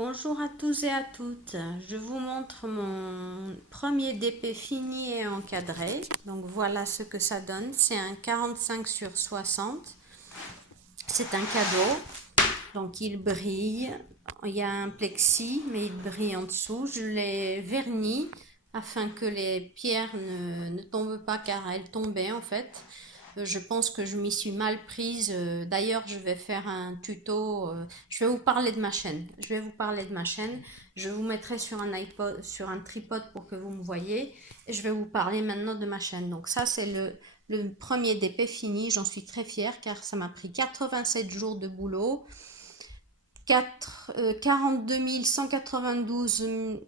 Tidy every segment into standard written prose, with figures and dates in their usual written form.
Bonjour à tous et à toutes. Je vous montre mon premier DP fini et encadré. Donc voilà ce que ça donne. C'est un 45 sur 60. C'est un cadeau. Donc il brille. Il y a un plexi, mais il brille en dessous. Je l'ai verni afin que les pierres ne tombent pas car elles tombaient en fait. Je pense que je m'y suis mal prise. D'ailleurs, je vais faire un tuto. Je vais vous parler de ma chaîne. Je vais vous parler de ma chaîne. Je vous mettrai sur un iPod, sur un tripode pour que vous me voyez. Et je vais vous parler maintenant de ma chaîne. Donc ça, c'est le premier DP fini. J'en suis très fière car ça m'a pris 87 jours de boulot. 42 192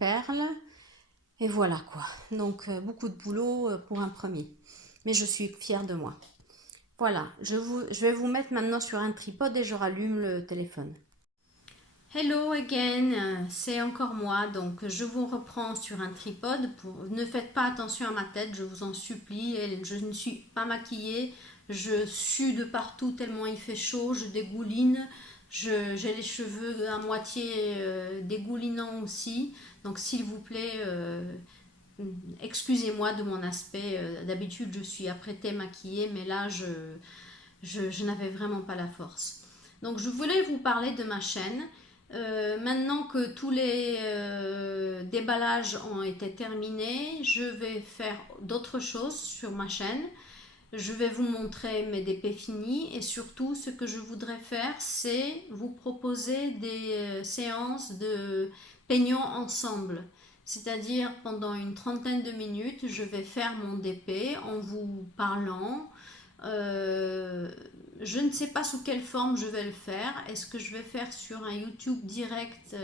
perles. Et voilà quoi. Donc beaucoup de boulot pour un premier. Mais je suis fière de moi. Voilà, je vais vous mettre maintenant sur un tripode et je rallume le téléphone. Hello again, c'est encore moi, donc je vous reprends sur un tripode. Ne faites pas attention à ma tête, je vous en supplie, je ne suis pas maquillée, je sue de partout tellement il fait chaud, je dégouline, j'ai les cheveux à moitié dégoulinants aussi, donc s'il vous plaît, excusez-moi de mon aspect. D'habitude je suis apprêtée, maquillée, mais là je n'avais vraiment pas la force. Donc je voulais vous parler de ma chaîne. Maintenant que tous les déballages ont été terminés, je vais faire d'autres choses sur ma chaîne. Je vais vous montrer mes DP finis et surtout ce que je voudrais faire, c'est vous proposer des séances de peignons ensemble. C'est-à-dire pendant une trentaine de minutes, je vais faire mon DP en vous parlant. Euh, je ne sais pas sous quelle forme je vais le faire. Est-ce que je vais faire sur un YouTube direct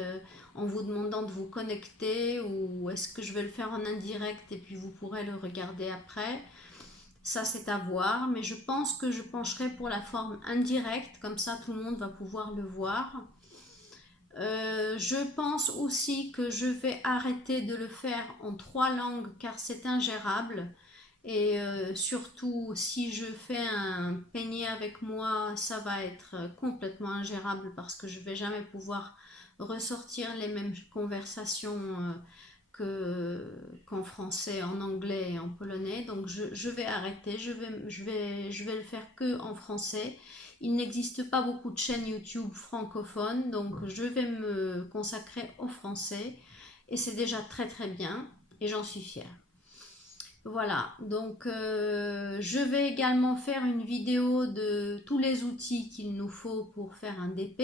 en vous demandant de vous connecter, ou est-ce que je vais le faire en indirect et puis vous pourrez le regarder après? Ça, c'est à voir, mais je pense que je pencherai pour la forme indirecte, comme ça tout le monde va pouvoir le voir. Je pense aussi que je vais arrêter de le faire en 3 langues car c'est ingérable. Et surtout, si je fais un peigné avec moi, ça va être complètement ingérable parce que je ne vais jamais pouvoir ressortir les mêmes conversations qu'en français, en anglais et en polonais. Donc je vais arrêter, je vais le faire que en français. Il n'existe pas beaucoup de chaînes YouTube francophones, donc je vais me consacrer au français et c'est déjà très très bien et j'en suis fière. Voilà, donc je vais également faire une vidéo de tous les outils qu'il nous faut pour faire un DP.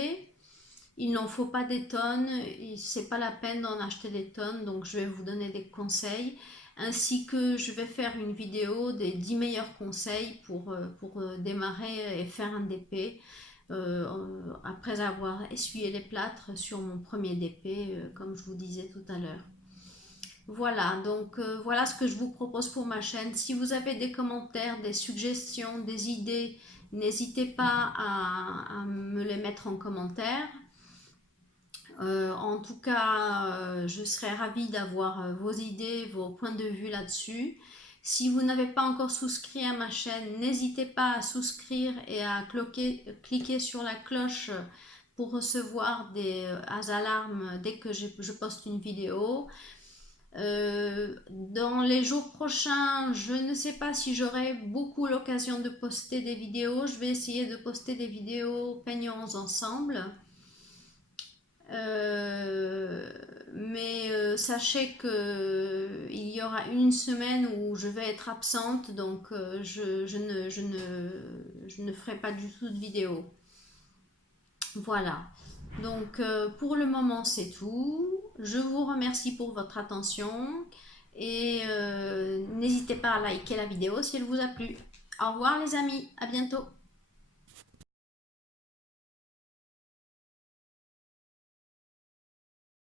Il n'en faut pas des tonnes, c'est pas la peine d'en acheter des tonnes, donc je vais vous donner des conseils, ainsi que je vais faire une vidéo des 10 meilleurs conseils pour démarrer et faire un DP après avoir essuyé les plâtres sur mon premier DP, comme je vous disais tout à l'heure. Voilà, donc voilà ce que je vous propose pour ma chaîne. Si vous avez des commentaires, des suggestions, des idées, n'hésitez pas à me les mettre en commentaire. En tout cas, je serais ravie d'avoir vos idées, vos points de vue là-dessus. Si vous n'avez pas encore souscrit à ma chaîne, n'hésitez pas à souscrire et à cliquer sur la cloche pour recevoir des alarmes dès que je poste une vidéo. Dans les jours prochains, je ne sais pas si j'aurai beaucoup l'occasion de poster des vidéos. Je vais essayer de poster des vidéos peignons ensemble. Mais sachez que il y aura une semaine où je vais être absente, donc je ne ferai pas du tout de vidéo. Voilà. Donc pour le moment c'est tout. Je vous remercie pour votre attention et n'hésitez pas à liker la vidéo si elle vous a plu. Au revoir les amis, à bientôt.